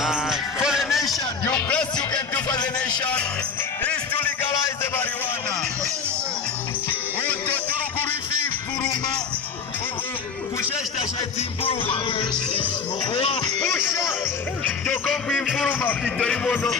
For the nation, your best you can do for the nation is to legalize the marijuana. Utoturu Buruma, Pushesta Shati Buruma, Pusha, Tokobi Buruma, Pitoimono.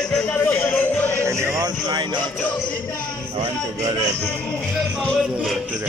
And the whole line out there. I want to go there to the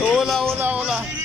Hola, hola, hola.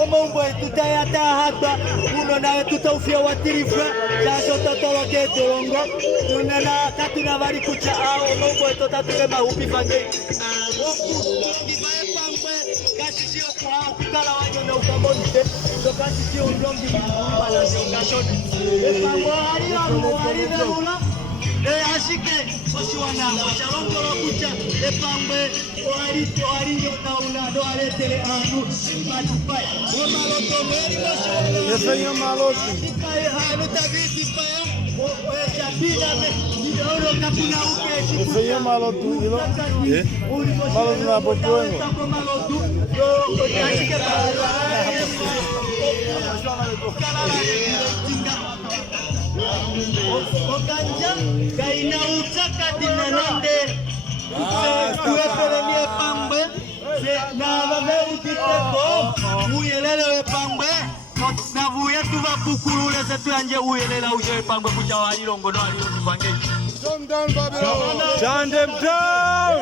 Omombo tutayata hapa uno na tutaufia watirifra jasho totoloke tolongo tunena katuna bari kucha omombo totatuke mahupi fange kibaye pangwe kasisio kwa kukala wanyo na ukamonite so kasisio ndongi bala shokashoni pangwe harira mula ashike oshiwana washalongo kucha pangwe oari na una do aletele anu matupai maloto mweri washola Yefanya maloto tipai hanu tabiti paya sabina me oro kapuna uke Yefanya maloto ilo Maloto na popoengo maloto do ashike Okanja kaina utaka dinanande tuepelemie pangwe na vame utiteko uyelele pangwe na vuye tuva pukulule zetu anje uyelela uje pangwe kuja walilongo no alilo nipange Shut them down!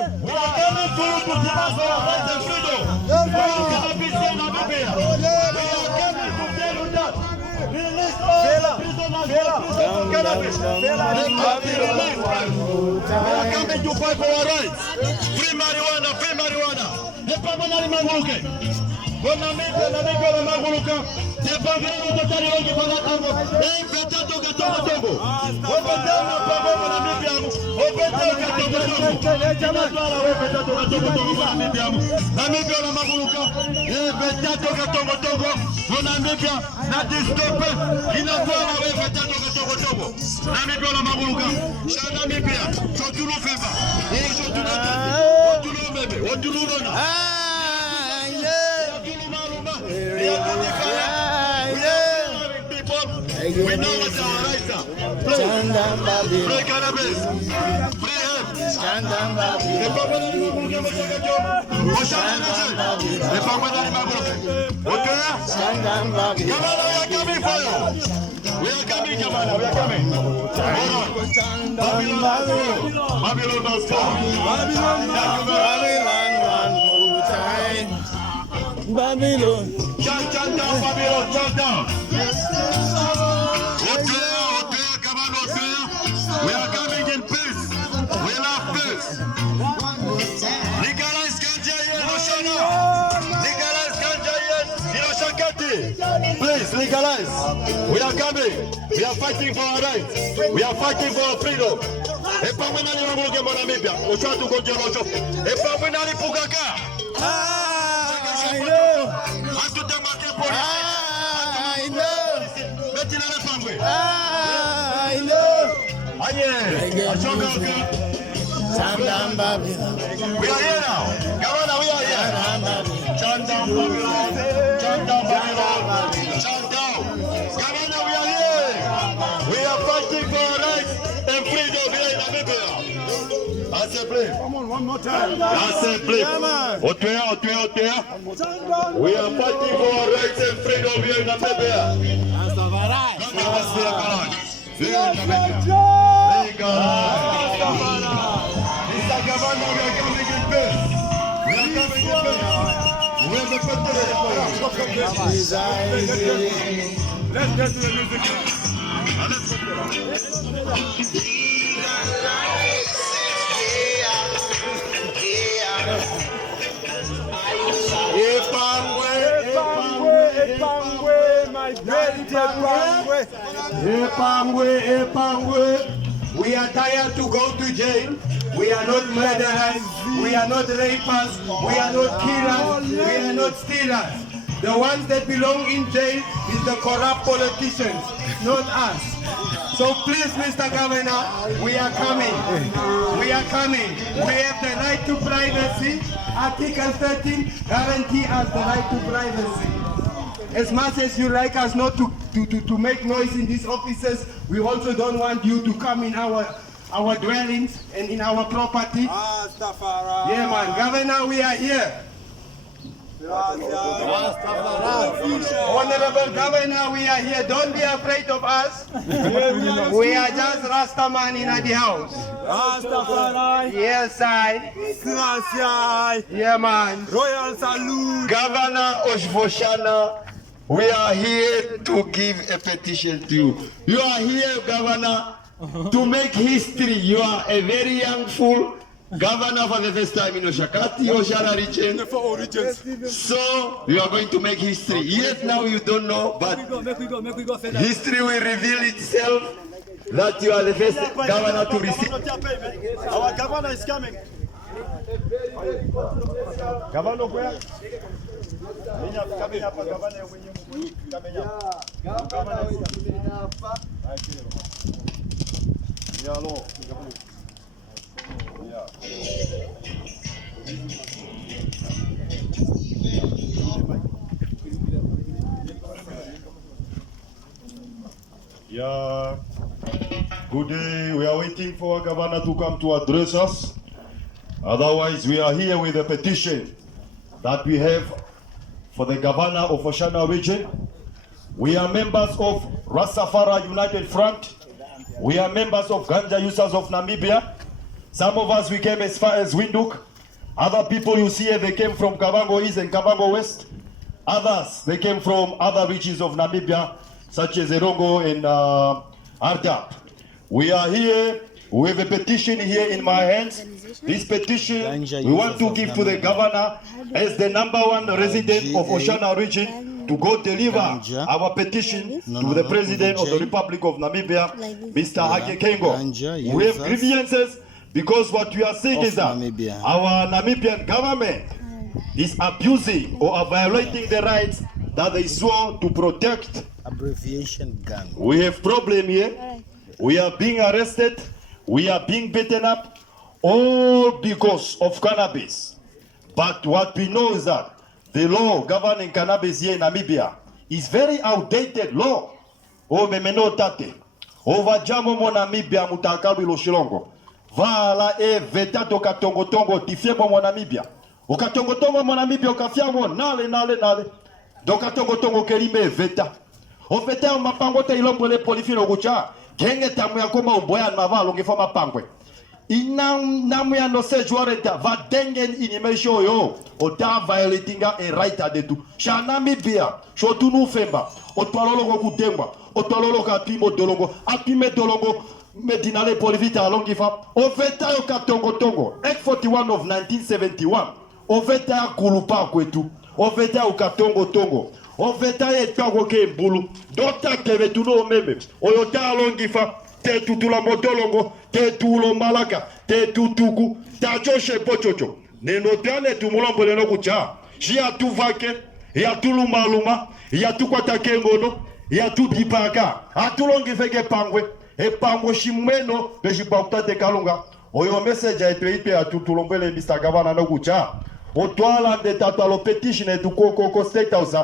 Free marijuana. Epamana ni maguluke. Bona mimi na mimi la maguluka. Epamana ni totali wangi pana tango. Beta toka tongo. Obetama pamoja na mimi yangu. Obetama tongo. Jamaa wala beta toka tongo na mimi yangu. Na mimi la maguluka. Beta toka tongo. Bona mimi na distope. Inakuwa wewe beta toka tongo. Na mimi la maguluka. Shana mimi ya. Chotulu feva. Chotulu bebe. Chotulu nona. We know what's our right now. Play cannabis. Play him. We are coming, Kamala. We are coming. Babylon must fall. Babylon. Shut down, Babylon. Shut down. We are coming in peace. We love peace. Legalize ganja here in Oshana. Legalize ganja here in Oshakati. Please legalize. We are coming. We are fighting for our rights. We are fighting for our freedom. Epamwena ni mwanguke mwana mipya. Oshwa tukonje rocho. Epamwena ni pukaka. I know. Hatutamake polisi. I know. Betina na pangwe. I know. Aye. Ashoka. Sandam Babylon. We are here now. Governor, we are here. Chant down Babylon. Chant down Babylon. Chant down. Governor, we are here. We are fighting for our rights and freedom here in Namibia. Assembly. Come on, one more time. Assembly. Otuya. We are fighting for our rights and freedom here in Namibia. Mr. Governor, we are coming in peace. We are coming in peace. We have a Let's get to the music. Epangwe, my great Epangwe. We are tired to go to jail. We are not murderers. We are not rapists. We are not killers. We are not stealers. The ones that belong in jail is the corrupt politicians, not us. So please, Mr. Governor, we are coming. We are coming. We have the right to privacy. Article 13 guarantees us the right to privacy. As much as you like us not to make noise in these offices, we also don't want you to come in our dwellings and in our property. Yeah, man. Governor, we are here. Honorable Governor, we are here. Don't be afraid of us. We are just Rastaman in the house. Yes, I. Yeah, man. Royal salute. Governor Oshvoshana, we are here to give a petition to you. You are here, Governor, to make history. You are a very young fool. Governor for the first time in Oshakati, Oshana region. So you are going to make history. Yes, now you don't know, but history will reveal itself that you are the first governor to receive. Our governor is coming. Governor where? Yeah, good day. We are waiting for our governor to come to address us. Otherwise, we are here with a petition that we have for the governor of Oshana region. We are members of Rastafari United Front. We are members of Ganja Users of Namibia. Some of us, we came as far as Windhoek. Other people you see here, they came from Kavango East and Kavango West. Others, they came from other regions of Namibia, such as Erongo and Ardap. We are here, we have a petition here in my hands. This petition, we want to give to the governor as the #1 resident of Oshana region to go deliver our petition to the President of the Republic of Namibia, Mr. Hage Kengo. We have grievances because what we are saying is that our Namibian government is abusing or are violating the rights that they swore to protect. Abbreviation gang. We have problem here. We are being arrested. We are being beaten up, all because of cannabis. But what we know is that the law governing cannabis here in Namibia is very outdated law. O memeno tate. Ova jamo mo Namibia mutakabi lo shilongo. Vala e veta to katongo tongo tifemo mo Namibia. O katongo tongo mo Namibia o kafiamo nale. Do katongo tongo kerime veta. O veta o mapango te ilombo le polifino gucha. Kenge tamu ya koma umboya mava longe foma pangwe. Namu ya no se juareta va dengen inimesho yo. O ta violating a right adetu. Sha Namibia, sho tunu femba. O twalolo ku demba. O twalolo ka timo dolongo. Atime dolongo medinale polivita alongifa. O veta yo katongo tongo. Act 41 of 1971. O veta ya kulupa kwetu. O veta yo katongo tongo. O veta ye tango ke mbulu. Dota keve tuno meme. O yota alongifa. Te tutula modolongo. Te tulo malaka. Te tutuku. Ta choshe pochocho. Neno tane tumulombo leno kucha. Shia tu vake. Ya tulu maluma. Ya tu kwa takengono. Ya tu dipaka. Atulongi feke pangwe. E pangwe shimeno. Peshi pauta te kalunga. Oyo message ya etwe ya tutulombele Mr. Governor no kucha. Otwala de tatalo petition etu koko state house.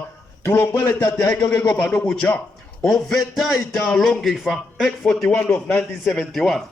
Tulombele tate hekego bano kucha. O veta ita longifa. Act 41 of 1971.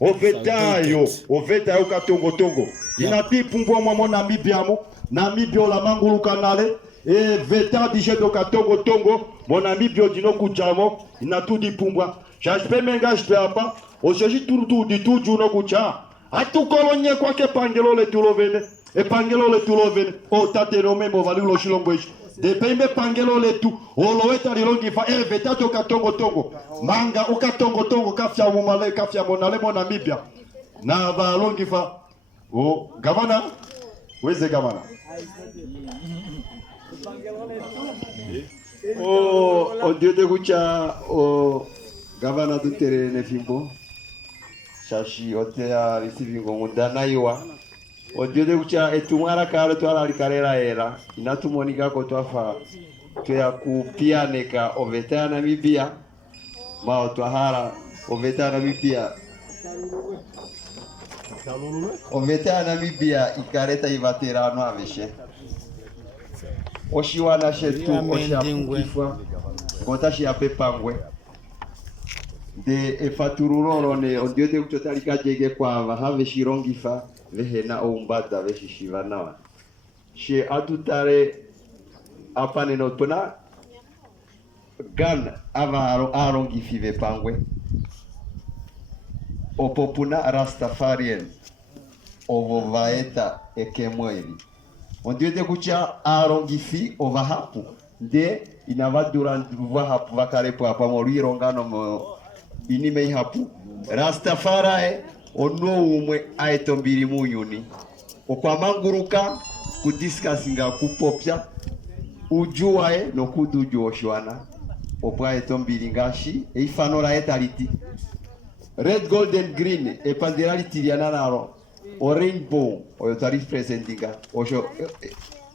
O veta yo. O veta yo katongo tongo. Inati pumbo mwa Namibia mo. Namibia la mangulu kanale. E veta dishe do katongo tongo. Mo Namibia dino kuchamo. Inatu di pumbwa. Chashpemenga hapa, oshaji turutu ditu juno kucha. Atukolonye kwake pangelo le tulovene. E pangelo le tulovene. O tate rome mo vali lo shilongwesh. De pembe pangelo le tu. O loeta lilongi fa e vetato katongo tongo. Manga ukatongo tongo kafya mumale kafya monale mo Namibia. Na va longi fa. O gavana. Where's gavana? O Dieu de kucha o gavana dutere ne fimbo. Shashi otea receiving ngundana iwa. O Dieu de kucha etumara kale to ala likarera era. Inatumonika ko twafa to ya kupianeka oveta Namibia. Ma twahara oveta Namibia. Oveta Namibia ikareta ivaterano aveshe. Oshiwana shetu oshiapukifwa kontashi apepangwe de efatururoro ne ondiote kutotalika jege kwa have shirongifa vehena oumbata veshishiva nawa she atutare apane notona gan ava arongifi vepangwe opopuna rastafarien ovovaeta ekemweli ondiote kucha arongifi ovahapu de inavadura vahapu vakarepo apa morwirongano mo inime hapu rastafarae ono umwe aetombiri muyuni okwamanguruka kudiscusinga kupopya ujuae no kudujoshwana opwa etombiri ngashi eifanora etaliti red gold and green epanderality liananaro o rainbow oyo tari presentinga osho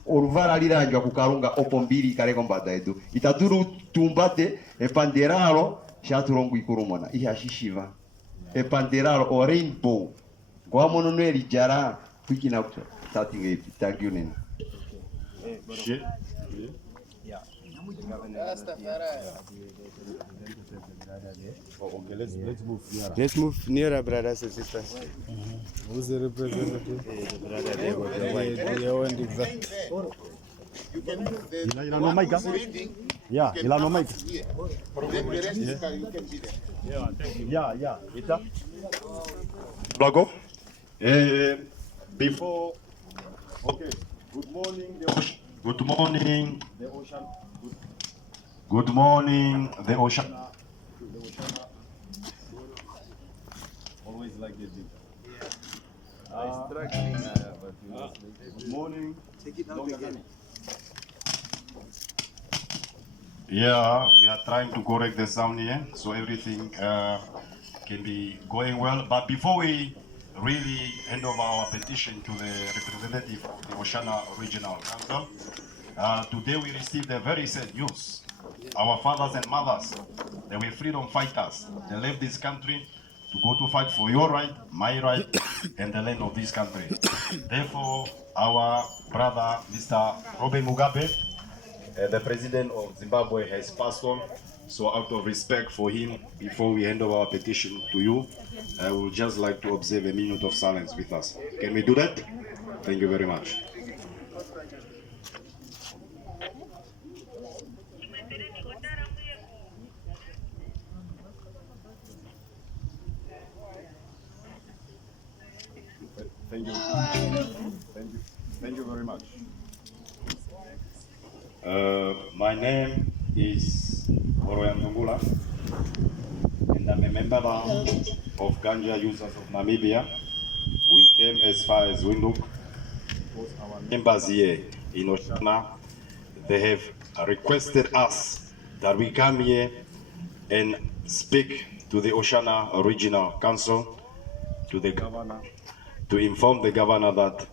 oruvara liranjwa kukarunga opombiri kareko mbada edu itaduru tumbate epanderalo shaturongu ikurumona ihashishiva epanderalo o rainbow kwa mono nweli jara kwikina kuto starting epi thank you nene Let's move nearer, brothers and sisters. Who's the representative? Brother Diego. Il a no mic. Yeah, il a no mic. Yeah. Ita. Blago. Before. Okay. Good morning, the ocean. Good morning, the ocean. Good morning, the ocean. Always like this. Good morning. Take it out again. Yeah, we are trying to correct the sound here, so everything can be going well. But before we really hand over our petition to the representative of the Oshana Regional Council, today we received a very sad news. Our fathers and mothers, they were freedom fighters. They left this country to go to fight for your right, my right, and the land of this country. Therefore, our brother, Mr. Robert Mugabe, the president of Zimbabwe, has passed on. So out of respect for him, before we hand over our petition to you, I would just like to observe a minute of silence with us. Can we do that? Thank you very much. Thank you. Thank you very much. My name is Oroyan Dungula, and I'm a member of Ganja Users of Namibia. We came as far as Windhoek because our members here in Oshana, they have requested us that we come here and speak to the Oshana Regional Council, to the governor, to inform the governor that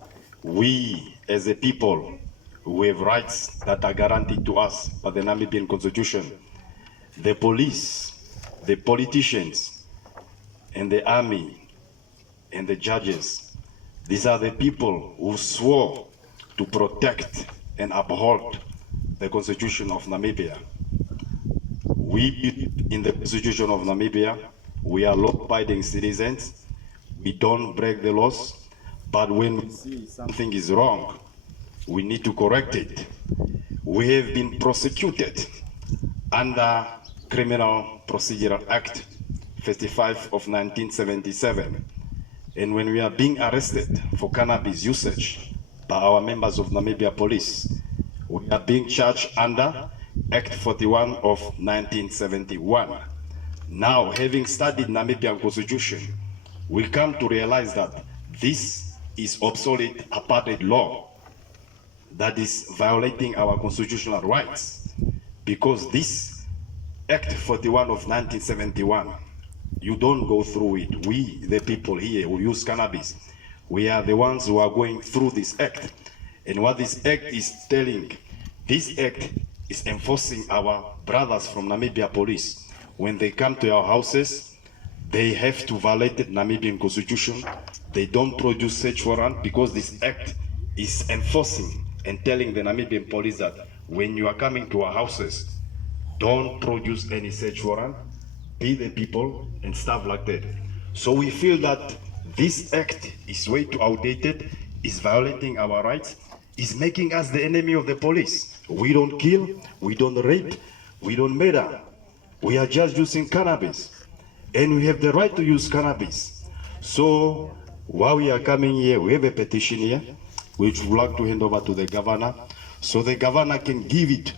we as a people, we have rights that are guaranteed to us by the Namibian Constitution. The police, the politicians, and the army, and the judges, these are the people who swore to protect and uphold the Constitution of Namibia. We, in the Constitution of Namibia, we are law-abiding citizens. We don't break the laws, but when we see something is wrong, we need to correct it. We have been prosecuted under Criminal Procedural Act 35 of 1977. And when we are being arrested for cannabis usage by our members of Namibia Police, we are being charged under Act 41 of 1971. Now, having studied Namibian Constitution, we come to realize that this is obsolete apartheid law that is violating our constitutional rights, because this Act 41 of 1971, you don't go through it. We, the people here who use cannabis, we are the ones who are going through this act. And what this act is telling, this act is enforcing our brothers from Namibia Police. When they come to our houses, they have to violate the Namibian Constitution. They don't produce search warrant, because this act is enforcing and telling the Namibian Police that when you are coming to our houses, don't produce any search warrant, be the people and stuff like that. So we feel that this act is way too outdated, is violating our rights, is making us the enemy of the police. We don't kill, we don't rape, we don't murder. We are just using cannabis, and we have the right to use cannabis. So while we are coming here, we have a petition here, which we would like to hand over to the governor, so the governor can give it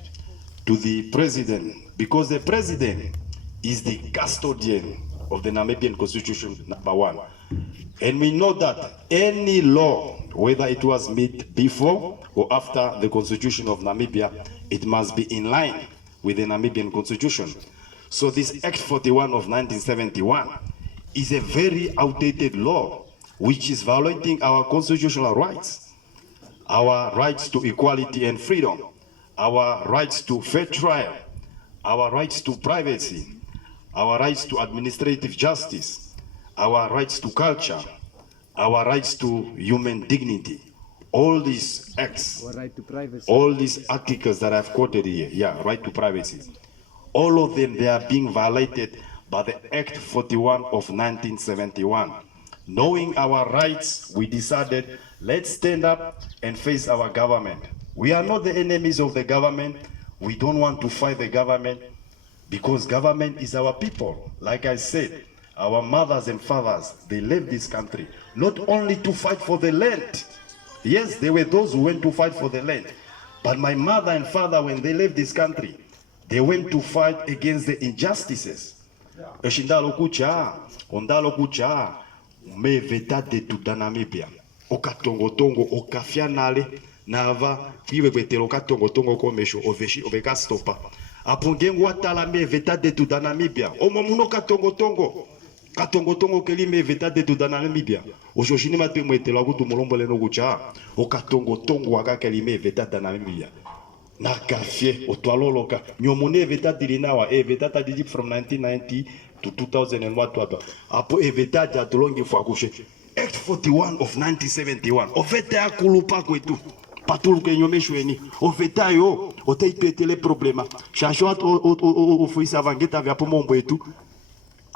to the president, because the president is the custodian of the Namibian Constitution, number one. And we know that any law, whether it was made before or after the Constitution of Namibia, it must be in line with the Namibian Constitution. So this Act 41 of 1971 is a very outdated law, which is violating our constitutional rights, our rights to equality and freedom, our rights to fair trial, our rights to privacy, our rights to administrative justice, our rights to culture, our rights to human dignity. All these acts, all these articles that I've quoted here, yeah, right to privacy, all of them, they are being violated by the Act 41 of 1971. Knowing our rights, we decided, let's stand up and face our government. We are not the enemies of the government. We don't want to fight the government, because government is our people. Like I said, our mothers and fathers, they left this country not only to fight for the land. Yes, there were those who went to fight for the land. But my mother and father, when they left this country, they went to fight against the injustices. Eshindalo kucha, ondalo kucha, me vetate tu Namibia. Okatongo tongo, okafianale, nava, kiwe betelo okatongo tongo komesho, oveshi, oveka stopa. Apungengu watala me vetate tu Namibia. Omomuno katongo tongo. Katongo tongo keli me vetate tu Namibia. Oshoshini mate mwetelo akutu mulombo leno kucha. Okatongo tongo waka keli me vetate Namibia. Nakafie otwaloloka nyomone vetate linawa vetate didi from 1990 to 2001 apo vetate atolongi fakushe Act 41 of 1971 ovete akulupa kwetu patul ke nyomeshweni oveta yo otaipetele problema shasho ofuisa vangeta vya pomombo etu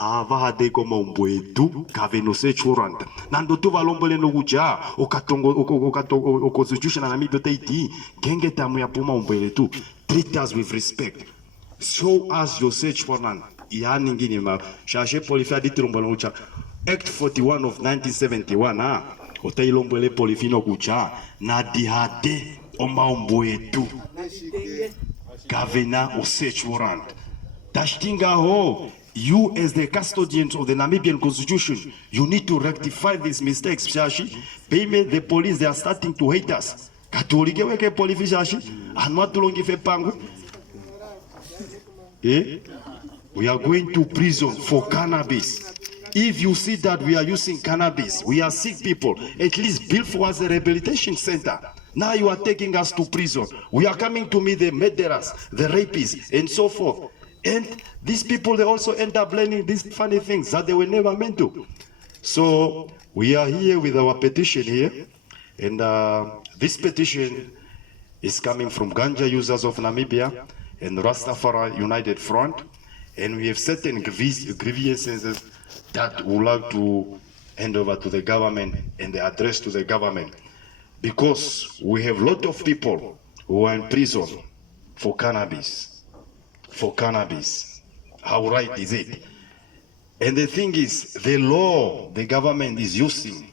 ava hade ko mombo etu kaveno search warrant nando tu valombole no kuja o constitution na Namibia taiti genge tamu ya pomombo etu. Treat us with respect, show us your search warrant ya ningine ma shashe polifia ditrombo no kuja Act 41 of 1971 otailombole polifino kuja na dihade o mombo etu kavena o search warrant tashtinga ho. You, as the custodians of the Namibian Constitution, you need to rectify these mistakes. Payment, the police, they are starting to hate us. We are going to prison for cannabis. If you see that we are using cannabis, we are sick people, at least build for us a rehabilitation center. Now you are taking us to prison. We are coming to meet the murderers, the rapists, and so forth. And these people, they also end up learning these funny things that they were never meant to. So we are here with our petition here. And this petition is coming from Ganja users of Namibia and Rastafari United Front. And we have certain grievances that we would like to hand over to the government and the address to the government. Because we have a lot of people who are in prison for cannabis. For cannabis. How right is it? And the thing is, the law the government is using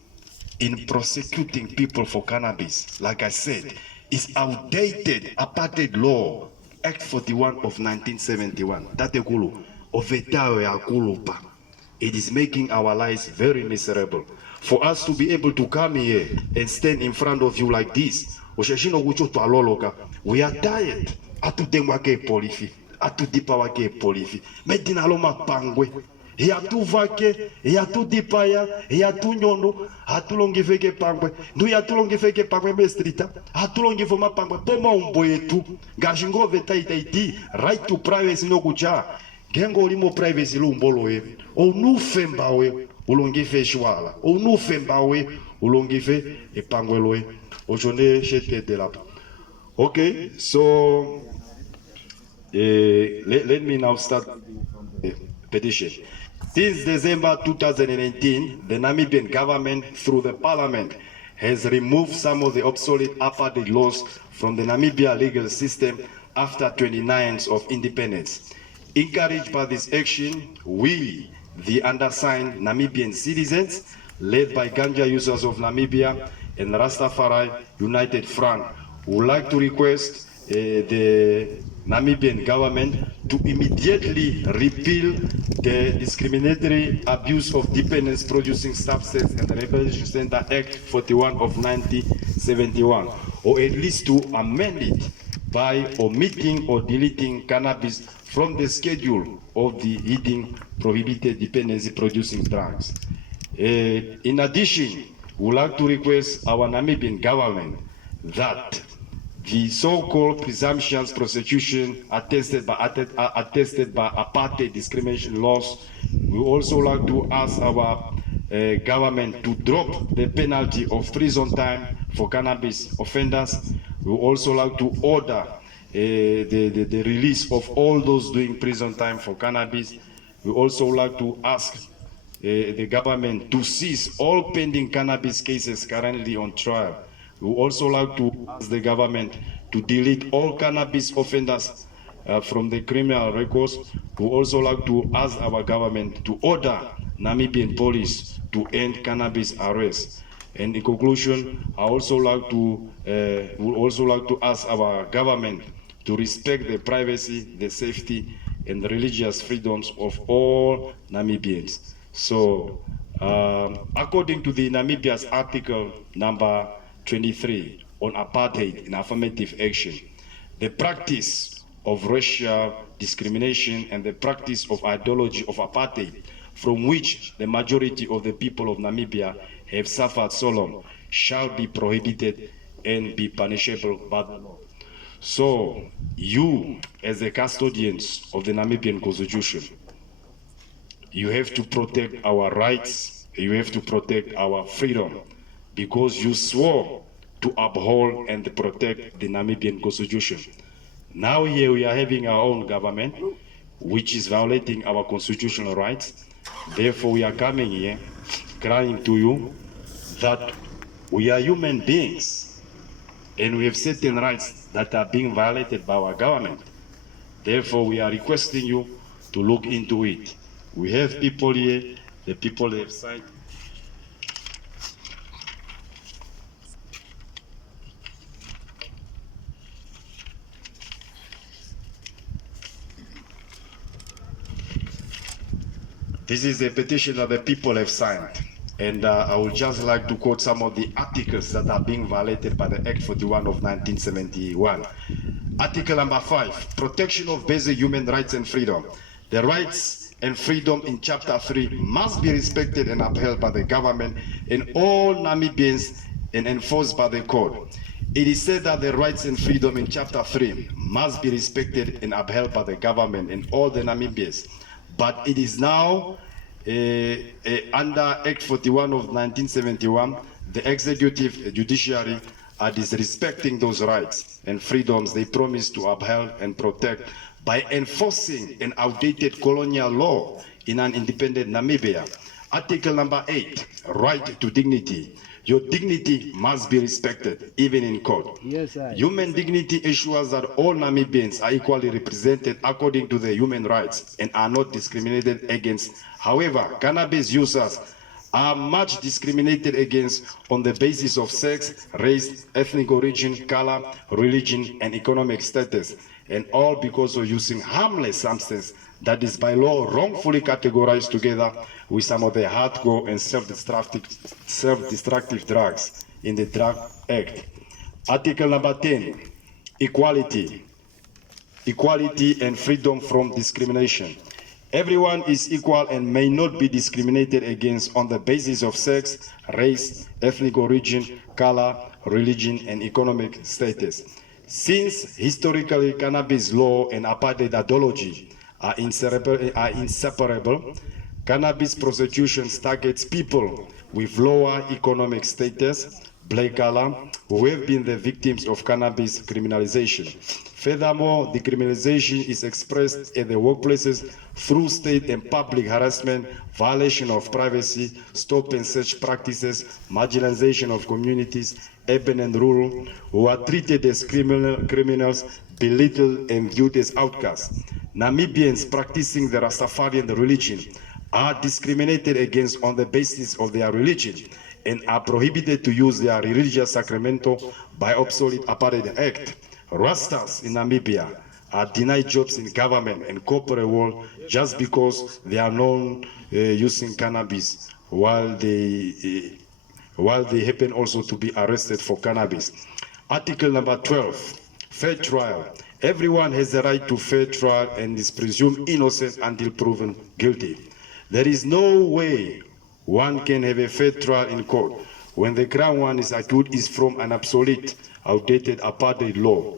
in prosecuting people for cannabis, like I said, is outdated apartheid law, Act 41 of 1971. Tatekulu, ovetawe akulupa. It is making our lives very miserable. For us to be able to come here and stand in front of you like this, we are tired. Atutengwake polifi, atudipawake polifi. Medinaloma pangwe. Yatu vake, yatu dipaya, yatu nyondo, hatulongifeke pangwe. Ndu yatulongifeke pangwe mestrita, hatulongifoma pangwe. Poma umboyetu, gashingo veta itaiti, right to privacy no kucha. Gengo limo privacy lumboloe. O nu fembawe, ulongife shwala. O nu fembawe, ulongife epangweloe. Ojone shete de la. Okay, so let me now start the petition. Since December 2018, the Namibian government, through the parliament, has removed some of the obsolete apartheid laws from the Namibia legal system after 29 years of independence. Encouraged by this action, we, the undersigned Namibian citizens, led by ganja users of Namibia and Rastafari United Front, would like to request the Namibian government to immediately repeal the Discriminatory Abuse of Dependence Producing Substance and Rehabilitation Center Act 41 of 1971, or at least to amend it by omitting or deleting cannabis from the schedule of the hidden prohibited dependency producing drugs. In addition, we would like to request our Namibian government that the so-called presumptions prosecution attested by apartheid discrimination laws, we also like to ask our government to drop the penalty of prison time for cannabis offenders. We also like to order the release of all those doing prison time for cannabis. We also like to ask the government to cease all pending cannabis cases currently on trial. We also like to ask the government to delete all cannabis offenders from the criminal records. We also like to ask our government to order Namibian police to end cannabis arrests. And in conclusion, I also like to would also like to ask our government to respect the privacy, the safety, and the religious freedoms of all Namibians. So, according to the Namibia's article number 23 on apartheid and affirmative action, the practice of racial discrimination and the practice of ideology of apartheid, from which the majority of the people of Namibia have suffered so long, shall be prohibited and be punishable by the law. So, you, as the custodians of the Namibian Constitution, you have to protect our rights, you have to protect our freedom, because you swore to uphold and protect the Namibian Constitution. Now here we are having our own government, which is violating our constitutional rights. Therefore we are coming here, crying to you that we are human beings and we have certain rights that are being violated by our government. Therefore we are requesting you to look into it. We have people here, the people they have signed. This is a petition that the people have signed, and I would just like to quote some of the articles that are being violated by the Act 41 of 1971. Article number 5, protection of basic human rights and freedom. The rights and freedom in Chapter 3 must be respected and upheld by the government and all Namibians and enforced by the court. It is said that the rights and freedom in Chapter 3 must be respected and upheld by the government and all the Namibians. But it is now under Act 41 of 1971, the executive judiciary are disrespecting those rights and freedoms they promised to uphold and protect by enforcing an outdated colonial law in an independent Namibia. Article number 8, right to dignity. Your dignity must be respected, even in court. Yes, sir. Human dignity ensures that all Namibians are equally represented according to their human rights and are not discriminated against. However, cannabis users are much discriminated against on the basis of sex, race, ethnic origin, color, religion, and economic status, and all because of using harmless substance that is by law wrongfully categorized together with some of the hardcore and self-destructive drugs in the Drug Act. Article number 10, equality and freedom from discrimination. Everyone is equal and may not be discriminated against on the basis of sex, race, ethnic origin, color, religion, and economic status. Since historically cannabis law and apartheid ideology are inseparable, cannabis prosecution targets people with lower economic status, black color, who have been the victims of cannabis criminalization. Furthermore, the criminalization is expressed at the workplaces through state and public harassment, violation of privacy, stop and search practices, marginalization of communities, urban and rural, who are treated as criminals, belittled and viewed as outcasts. Namibians practicing the Rastafarian religion are discriminated against on the basis of their religion and are prohibited to use their religious sacramento by obsolete apartheid act. Rastas in Namibia are denied jobs in government and corporate world just because they are known using cannabis, while they happen also to be arrested for cannabis. Article number 12, fair trial. Everyone has the right to fair trial and is presumed innocent until proven guilty. There is no way one can have a fair trial in court when the crime one is accused is from an obsolete, outdated apartheid law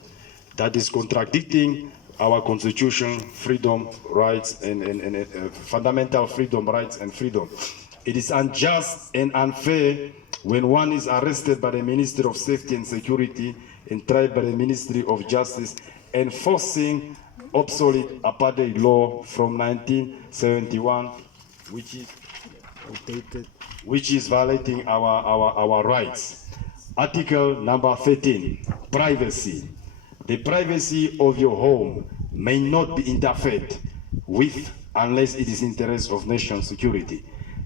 that is contradicting our constitution, freedom, rights, and fundamental freedom, rights, and freedom. It is unjust and unfair when one is arrested by the Ministry of Safety and Security and tried by the Ministry of Justice, enforcing obsolete apartheid law from 1971, which is violating our rights. Article number 13, privacy. The privacy of your home may not be interfered with unless it is in the interest of national security.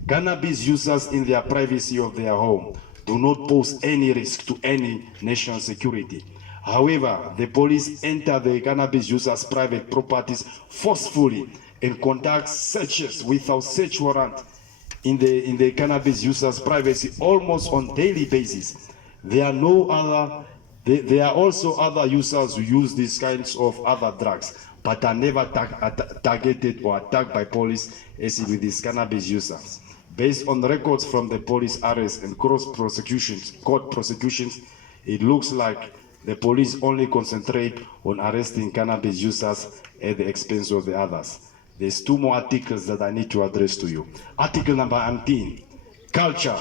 Cannabis users in their privacy of their home do not pose any risk to any national security. However, the police enter the cannabis users' private properties forcefully and conduct searches without search warrant in the cannabis users' privacy almost on daily basis. There are also other users who use these kinds of other drugs, but are never targeted or attacked by police as with these cannabis users. Based on records from the police arrests and court prosecutions, it looks like the police only concentrate on arresting cannabis users at the expense of the others. There's two more articles that I need to address to you. Article number 19, culture.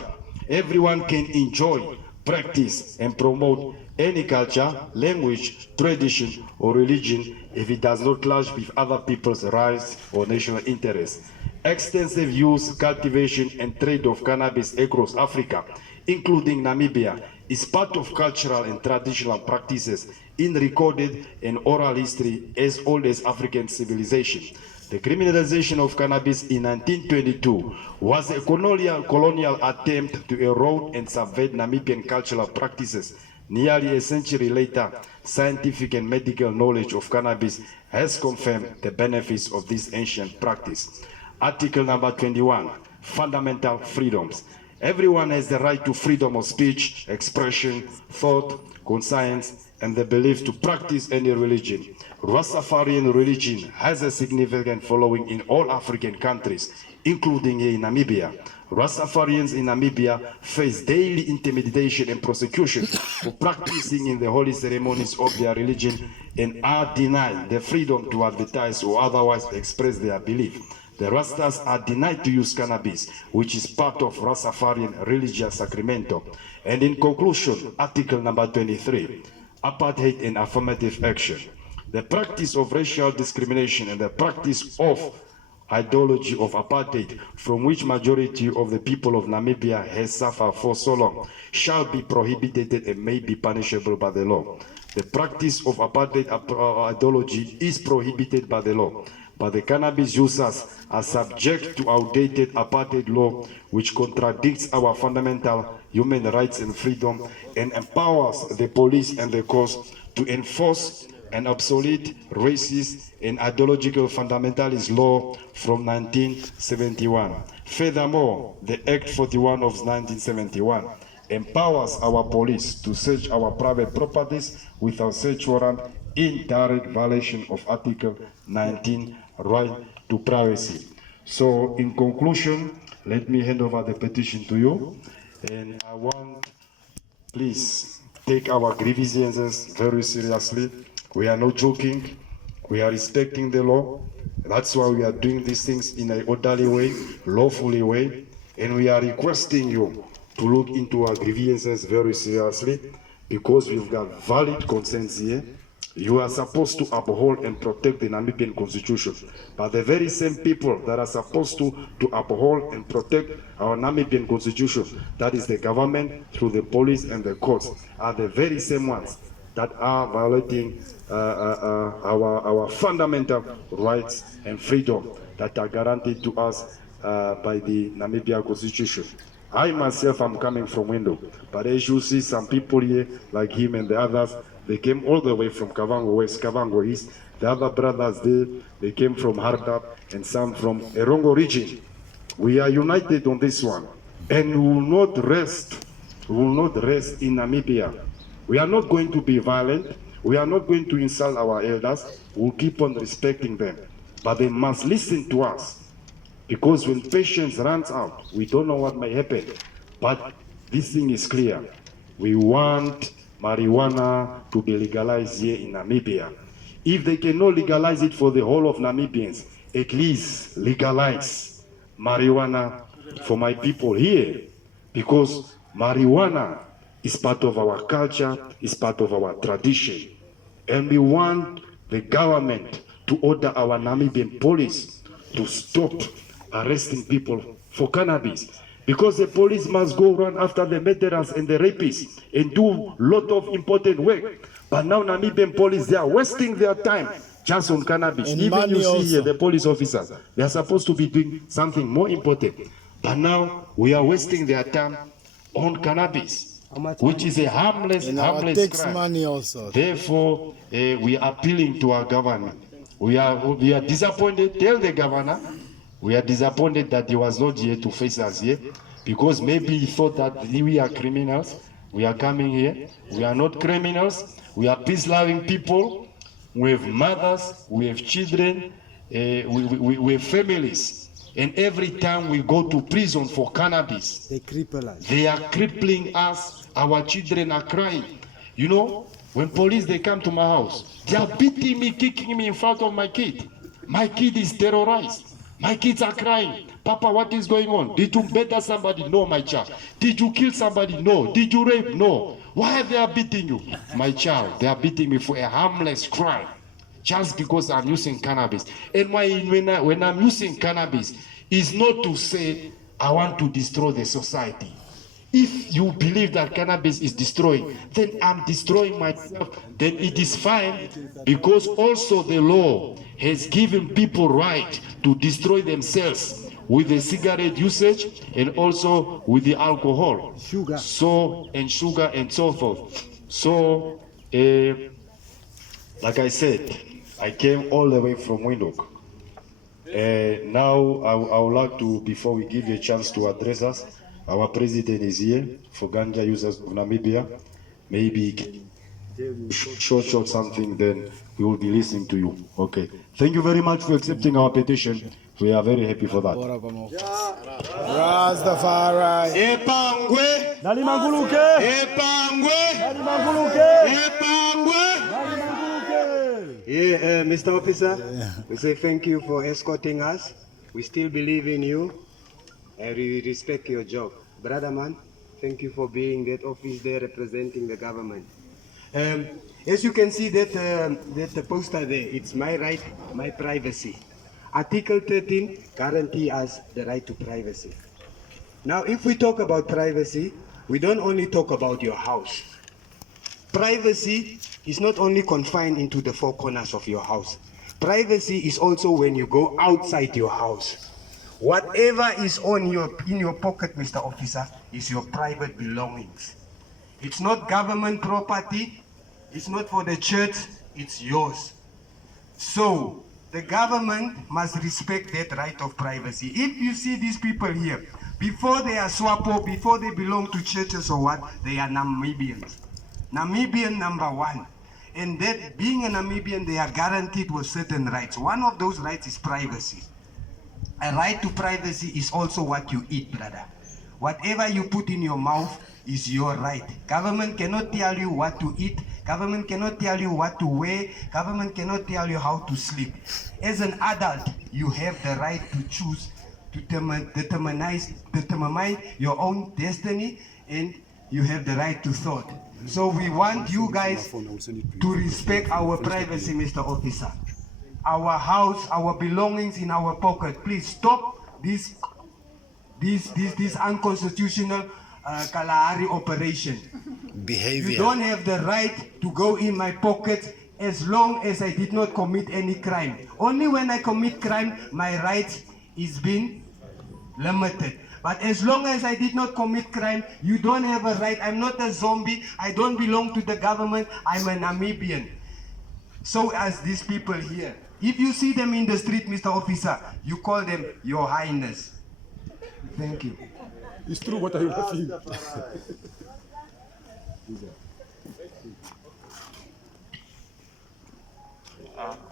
Everyone can enjoy, practice, and promote any culture, language, tradition, or religion if it does not clash with other people's rights or national interests. Extensive use, cultivation, and trade of cannabis across Africa, including Namibia, is part of cultural and traditional practices in recorded and oral history as old as African civilization. The criminalization of cannabis in 1922 was a colonial attempt to erode and subvert Namibian cultural practices. Nearly a century later, scientific and medical knowledge of cannabis has confirmed the benefits of this ancient practice. Article number 21, fundamental freedoms. Everyone has the right to freedom of speech, expression, thought, conscience, and the belief to practice any religion. Rastafarian religion has a significant following in all African countries, including in Namibia. Rastafarians in Namibia face daily intimidation and prosecution for practicing in the holy ceremonies of their religion and are denied the freedom to advertise or otherwise express their belief. The Rastas are denied to use cannabis, which is part of Rastafarian religious sacramento. And in conclusion, article number 23, apartheid and affirmative action. The practice of racial discrimination and the practice of ideology of apartheid, from which majority of the people of Namibia has suffered for so long, shall be prohibited and may be punishable by the law. The practice of apartheid ideology is prohibited by the law, but the cannabis users are subject to outdated apartheid law, which contradicts our fundamental human rights and freedom and empowers the police and the courts to enforce an obsolete, racist, and ideological fundamentalist law from 1971. Furthermore, the Act 41 of 1971 empowers our police to search our private properties without search warrant in direct violation of Article 19, right to privacy. So, in conclusion, let me hand over the petition to you, and I want, please, take our grievances very seriously. We are not joking. We are respecting the law. That's why we are doing these things in an orderly way, lawfully way, and we are requesting you to look into our grievances very seriously, because we've got valid concerns here. You are supposed to uphold and protect the Namibian constitution, but the very same people that are supposed to uphold and protect our Namibian constitution, that is the government through the police and the courts, are the very same ones that are violating our fundamental rights and freedom that are guaranteed to us by the Namibia constitution. I myself am coming from Window, but as you see, some people here, like him and the others, they came all the way from Kavango West, Kavango East. The other brothers there, they came from Hardap, and some from Erongo region. We are united on this one, and we will not rest. We will not rest in Namibia. We are not going to be violent. We are not going to insult our elders. We'll keep on respecting them, but they must listen to us. Because when patience runs out, we don't know what may happen. But this thing is clear. We want marijuana to be legalized here in Namibia. If they cannot legalize it for the whole of Namibians, at least legalize marijuana for my people here. Because marijuana is part of our culture, is part of our tradition. And we want the government to order our Namibian police to stop arresting people for cannabis, because the police must go run after the murderers and the rapists and do a lot of important work. But now Namibian police, they are wasting their time just on cannabis. And even you see also here, the police officers, they are supposed to be doing something more important. But now we are wasting their time on cannabis, which is a harmless tax crime. money also. Therefore, we are appealing to our government. We are disappointed. Tell the governor we are disappointed that he was not here to face us here, because maybe he thought that we are criminals. We are coming here. We are not criminals. We are peace-loving people. We have mothers. We have children. We have families. And every time we go to prison for cannabis, They cripple us. they are crippling us. Our children are crying. You know, when police, they come to my house, they are beating me, kicking me in front of my kid. My kid is terrorized. My kids are crying. Papa, what is going on? Did you murder somebody? No, my child. Did you kill somebody? No. Did you rape? No. Why are they beating you? My child, they are beating me for a harmless crime, just because I'm using cannabis. And when I'm using cannabis, it's not to say I want to destroy the society. If you believe that cannabis is destroying, then I'm destroying myself, then it is fine, because also the law has given people right to destroy themselves with the cigarette usage and also with the alcohol. Sugar. And sugar and so forth. So, like I said, I came all the way from Windhoek. Now, I would like to, before we give you a chance to address us, our president is here for ganja users of Namibia. Maybe short something, then we will be listening to you. Okay. Thank you very much for accepting our petition. We are very happy for that. Rastafari. Epangwe, Nalimanguluke! epangwe, Nalimanguluke! epangwe. Yeah, Mr. Officer, we say thank you for escorting us. We still believe in you and we respect your job. Brother man, thank you for being that office there representing the government. As you can see that poster there, it's my right, my privacy. Article 13 guarantees us the right to privacy. Now, if we talk about privacy, we don't only talk about your house. Privacy is not only confined into the four corners of your house. Privacy is also when you go outside your house. Whatever is in your pocket, Mr. Officer, is your private belongings. It's not government property. It's not for the church. It's yours. So the government must respect that right of privacy. If you see these people here, before they are SWAPO, before they belong to churches or what, they are Namibians. Namibian number one. And that being a Namibian, they are guaranteed with certain rights. One of those rights is privacy. A right to privacy is also what you eat, brother. Whatever you put in your mouth is your right. Government cannot tell you what to eat. Government cannot tell you what to wear. Government cannot tell you how to sleep. As an adult, you have the right to choose, to determine your own destiny, and you have the right to thought. So we want you guys to respect our privacy, Mr. Officer. Our house, our belongings in our pocket. Please stop this unconstitutional Kalahari operation. Behavior. You don't have the right to go in my pocket as long as I did not commit any crime. Only when I commit crime, my rights is being limited. But as long as I did not commit crime, you don't have a right. I'm not a zombie. I don't belong to the government. I'm a Namibian. So as these people here. If you see them in the street, Mr. Officer, you call them Your Highness. Thank you. It's true what I'm laughing.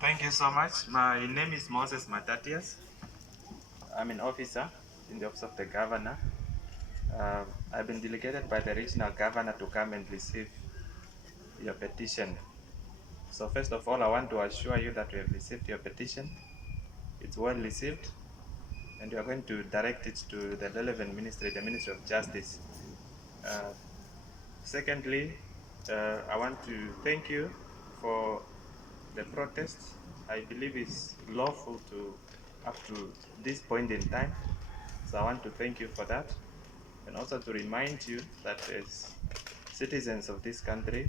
Thank you so much. My name is Moses Matatias. I'm an officer in the office of the governor. I've been delegated by the regional governor to come and receive your petition. So first of all, I want to assure you that we have received your petition. It's well received, and we are going to direct it to the relevant ministry, the Ministry of Justice. Secondly, I want to thank you for the protest. I believe it's lawful up to this point in time. So I want to thank you for that, and also to remind you that as citizens of this country,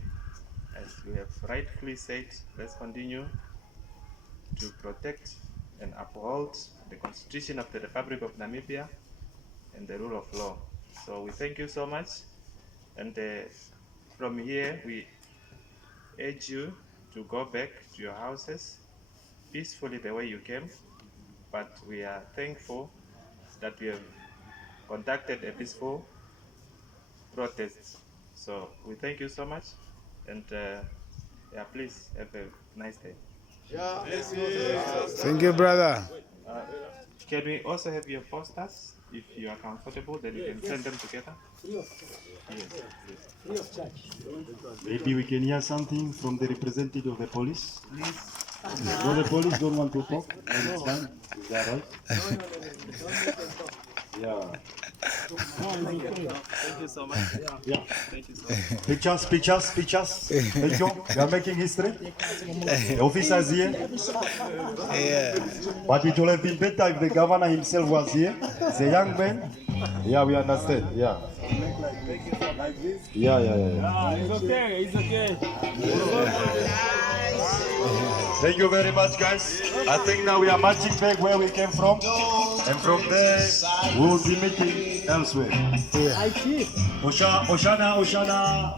as we have rightfully said, let's continue to protect and uphold the Constitution of the Republic of Namibia and the rule of law. So we thank you so much, and from here we urge you to go back to your houses peacefully the way you came, but we are thankful that we have conducted a peaceful protest. So we thank you so much, and please have a nice day. Thank you, brother. Can we also have your posters? If you are comfortable, then you can send them together. Yes, please. Maybe we can hear something from the representative of the police. Please. No, the police don't want to talk. It's fine. Is that right? Yeah. Thank you so much. Yeah. Thank you so much. Pictures. Thank you. We are making history. The officers here. Yeah. But it would have been better if the governor himself was here. He's a young man. Yeah, we understand. Yeah. Yeah. It's okay. Thank you very much, guys. I think now we are marching back where we came from. And from there, we will be meeting elsewhere. Oshana.